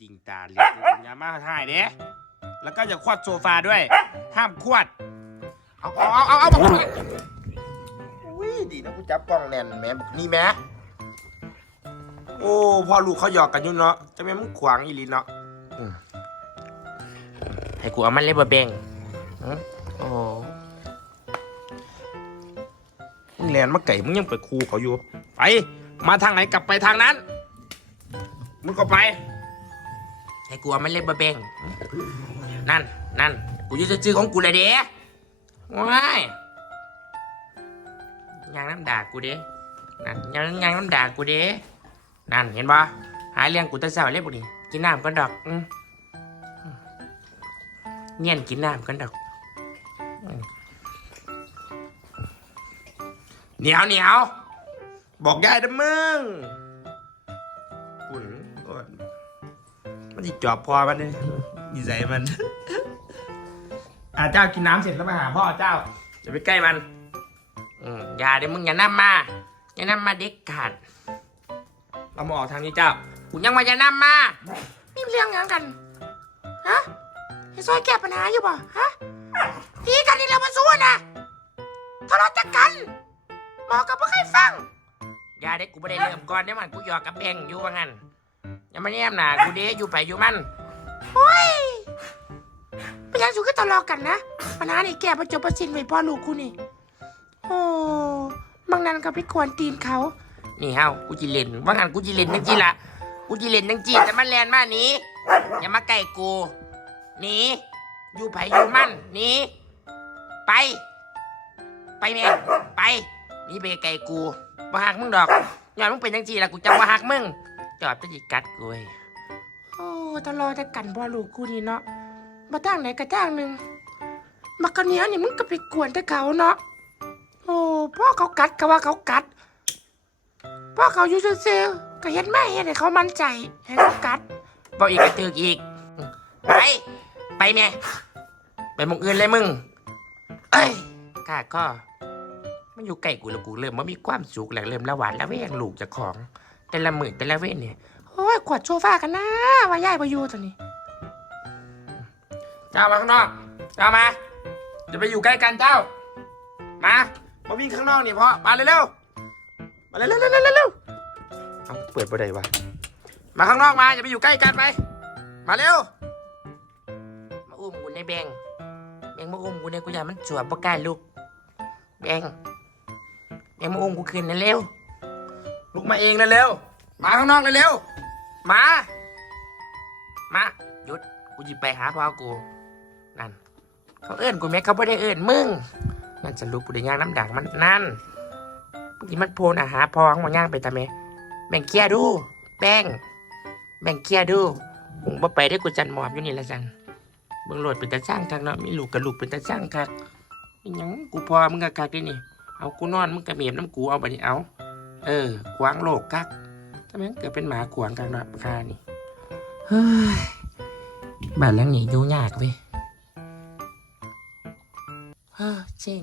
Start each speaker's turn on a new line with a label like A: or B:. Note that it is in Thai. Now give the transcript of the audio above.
A: สิงตาเหล็กอย่ามาถ่ายเด้แล้วก็อย่าควดโซฟาด้วย ห้ามควด เอาเอาเอาเอาเอาบอกเลยอุ้ยดีนะกูจับกล้องแน่นแหม่นี่แหม่โอ้พ่อลูกเขาหยอกกันอยู่เนาะจะไม่มึงขวางอีหลีเนาะอืมให้กูเอามันเล่บะเบงอืมโอ้มึงแลนมาไก่มึงยังไปคูเขาอยู่ ไป มาทางไหนกลับไปทางนั้น มึงก็ไป ให้กูเอาไมันเล่นบะเบงนั่นนั่นกูยืดซื้อของกูเลยเด้ว้ายยางน้ำด่ากูเด้นั่นยางยางน้ำด่ากูเด้นั่นเห็นปะหายเรื่องกูตะเสาเล่บุนี่กินน้ำกันดอกเงียนกินน้ำกันดอกเหนียวเหนียวบอกยายนะมึง มันจะจอบพอมันเลยนิสัยมัน อ่าเจ้ากินน้ำเสร็จแล้วมาหาพ่อเจ้าจะไปใกล้มัน อืมอย่าเดี๋ยวมึงอย่านั่มาอย่านั่มาเด็กขาด เรามาออกทางนี้เจ้ากูยังมาอย่านั่มานี่เรื่องยังกัน ฮะไอ้ซอยแก้ปัญหาอยู่ป่ะฮะตีกันนี่เรามาสู้นะทะเลาะกันบอกกับพวกใครฟัง อย่าเด็กกูไม่ได้เริ่มก่อนเดี๋ยวมันกูหยอกกับแบงอยู่ว่างั้น อย่ามาแนมหนากูเด้อยู่ไปอยู่มันโอ้ยไปยังสูก็ทะเลาะกันนะปัญหานี่แก้ประจบประสินไว้พ่อลูกกูนี่โอ้บางนั้นก็ไปกวนตีนเขา นี่เฮากูจิเล่นว่างั้นกูจิเล่นจังจีละกูจิเล่นจังจีแต่มันแลนมาหนี้อย่ามาใกล้กูหนีอยู่ไผอยู่มันหนีไป ไปแม่งไปหนี่ไปไกลกูบ่หักมึงดอกย้อนมึงเป็นจังจีละกูจะบ่หักมึง จอบจะจิกัดกูเว้ยโอ้ทะเลาะแต่กันพ่อลูกกูนี่เนาะมาตั้งไหนกระจ้างหนึ่งมากระเนี้ยนี่มึงก็ไปกวนแต่เขาเนาะโอ้พ่อเขากัดก็ว่าเขากัดพ่อเขาอยู่ซื่อๆก็เห็นแม่เห็นให้เขามั่นใจให้เขากัดบอกอีกกระตือกอีก ไป ไปแม่ไปหมองอื่นเลยมึง เอ้ยกล้าก็มันอยู่ใกล้กูแล้วกูเริ่มว่ามีความสุขแล้วเริ่มละหวานละเวงลูกเจากของ แต่ละหมื่นแต่ละเว้นเนี่ยโอ้ยกวาดโซฟากันนะว่าย่ายไปอยู่ตอนนี้เจ้ามาข้างนอกเจ้ามาจะไปอยู่ใกล้กันเจ้า มามาวิ่งข้างนอกนี่พ่อมาเร็วๆมาเร็วๆเร็วๆเร็วๆเอาเปิดบ่ได้วะมาข้างนอกมาอย่าไปอยู่ใกล้กันไปมาเร็วมาอุ้มกูในแบงแบงมาอุ้มกูในกูอยากมันจวบปกล้าลูกแบงแบงมาอุ้มกูคืนนะเร็ว ลุกมาเองเร็วๆมาข้างนอกเร็วๆมา มาหยุดกูจะไปหาพ่อกู นั่น เขาเอื้อนกูแม่เขาไม่ได้เอื้อนมึงนั่นจะรู้กูได้ย่างน้ำด่างมันนั่นทีมันโพนอาหาพองมาย่างไปทำไมแบ่งเคียดูแป้งแบ่งเคียดูหุงบ่ไปได้กูจันหมอบอยู่นี่ละจันเบิ่งโหลดเป็นตาช่างคักเนาะมีลูกกับลูกเป็นตาช่างคักยังกูพอมึงกับคักดินี่ เอากูนอนมึงกะเมียบน้ำกูเอาไปนี่เอา เออขวางโลกคักทำไมเกิดเป็นหมาขวางกันนะคานี่เฮ้ยบ้านหลังนี้อยู่ยากเว้ยเฮ้อเจ๋ง